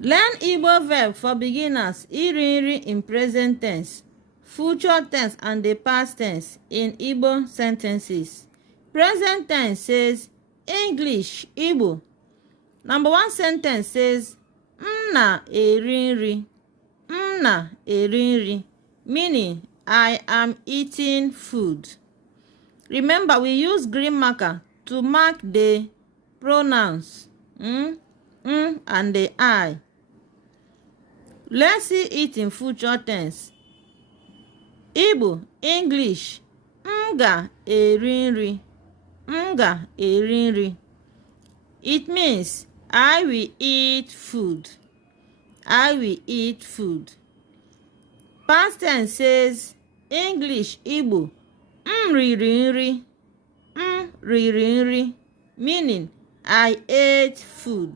Learn Igbo verb for beginners, iri nri in present tense, future tense and the past tense in Igbo sentences. Present tense says English, Igbo. Number one sentence says M na-eri nri. M na-eri nri, meaning I am eating food. Remember, we use green marker to mark the pronouns and the I. Let's see it in future tense. Igbo, English, m ga-eri nri. M ga-eri nri. It means I will eat food. I will eat food. Past tense says English, Igbo, m riri nri. M riri nri, meaning I ate food.